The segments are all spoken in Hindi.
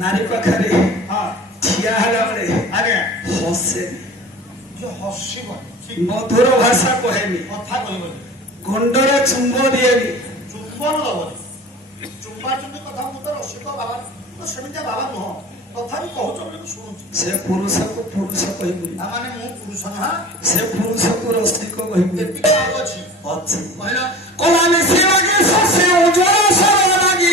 नारी पाखरे ठिया हसे मधुर भाषा कहेनी गंडर चुंब दिएनी से पुरुष को पुरुष कहबी से पुरुष को रसिक कहबी अच्छी कला मिसी लगे ससे उज्जवल सर लगी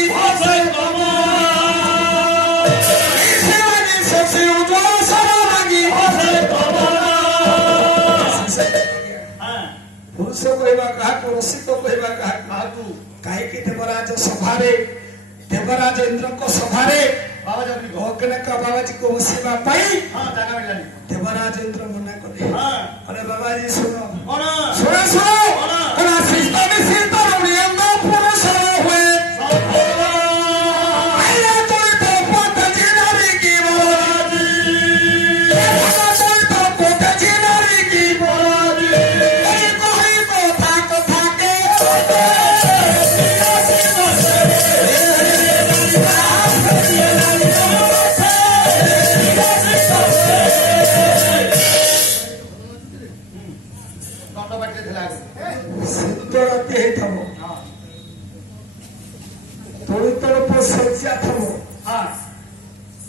पुरुष कहवा कहा रसिक कहवा कहा कहीं देवराज सभारे देवराज इंद्र को सभारे बाबाजी को बसवा देवराज इंद्र मना करे अरे बाबाजी सुनो सुनो सुनो पुरुष हुए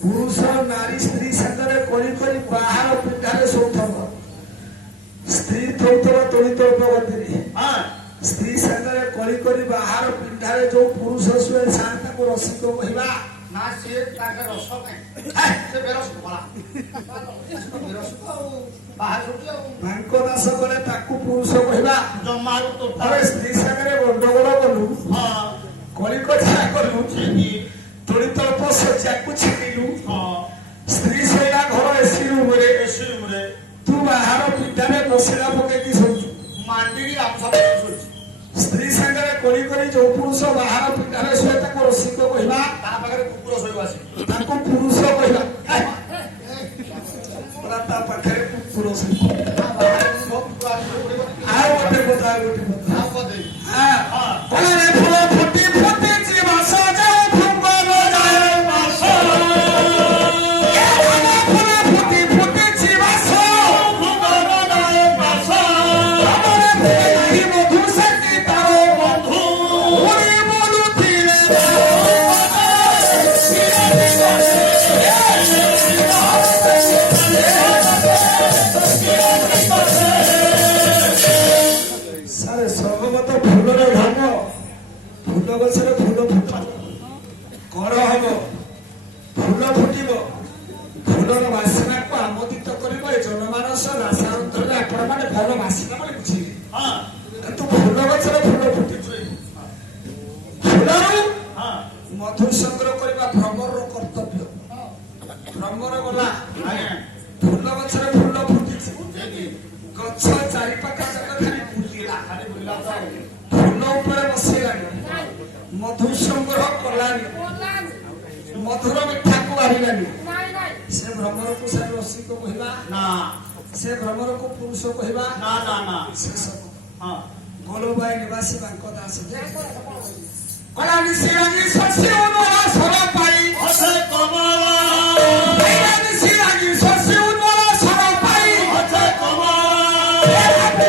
पुरुष नारी स्त्री सागर बाहर पिंडारे शोथब स्त्री थोथब तोड़ी तोड़ी स्त्री सागर करी बाहर पिंडारे जो पुरुष शुए शांता को रसिक कहवा ना से ताके रस से बेरस भला बाहर छोटी भांको दास गले ताकू पुरुष कहवा जमारू तो अरे स्त्री सागर गंडगोल गलु कली कथा कलु तोड़ी तल्प सज्जाकू छिड़िलु स्त्री शैला घर एसी रूम रे तू बाहर पिंडारे बसिला पकेकी सोचु मांडी आमसा स्त्री सागर करी जो पुरुष बाहर पिंडारे शोए ताको रसिक कहवा ता पाखरे कुकुर शोइबा आसी ताको पुरुष कहवा ता पाखरे कुकुर शोइबा आ गोटे कथा आ कदे हां कोने फूल फुटी फुटी जीवा सजा फुंगरो जाए पासो के फूल फुटी फुटी जीवा सो फुंगरो जाए पासो हमरे नहीं मधु सकी तारो बंधु ओरी बोलु थिले सारे सर्वमत फूलर धर्म फूल गछरे फूल फुटब कर हम फूल फुटब फूलर बासना को आमोदित कर जनमानस रासायन आपण मैंने भल बासना बोले बुझे तू फूल गछरे फूल फुटी फूलर मधु संग्रह करने भ्रमर कर्तव्य भ्रमर गला फूल गछरे फूल फुटी गछ चारि पाखा खाली बुला फूल ऊपर बसैलानी मधु संग्रह कलानी मधुर मिठा को बाहरिलानी से भ्रमर को से रसिक कहवा ना से भ्रमर को पुरुष कहवा ना ना ना से सब हां गोलबाई निवासी बांको दास কলা নিশি রাগি শশী উন্মল সর পাই আছে কমলা কলা নিশি রাগি শশী উন্মল সর পাই আছে কমলা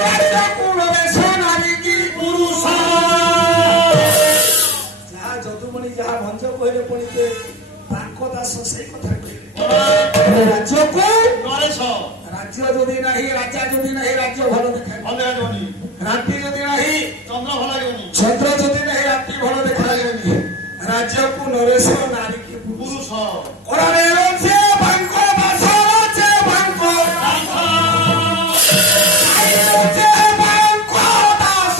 রাজ্য কুলবে সোনারি কি পুরুষ যাহা যদুমণি যাহা ভঞ্জ কহিলে পড়িতে তাঙ্ক দাস সেই কথা কহিলে রাজ্যকু নরেশ রাজ্য যদি নাহি রাজা যদি নাহি রাজ্য ভালো দেখায় ভালো লাগবনি রাত্রি যদি নাহি চন্দ্র ভালো লাগবনি চন্দ্র যদি নাহি রাত্রি ভালো দেখা যায়নি রাজ্যকু নরেশ নারী কি পুরুষ ওরারে রোজে ভাঙ্ক বাস রোজে ভাঙ্ক রোজে ভাঙ্ক দাস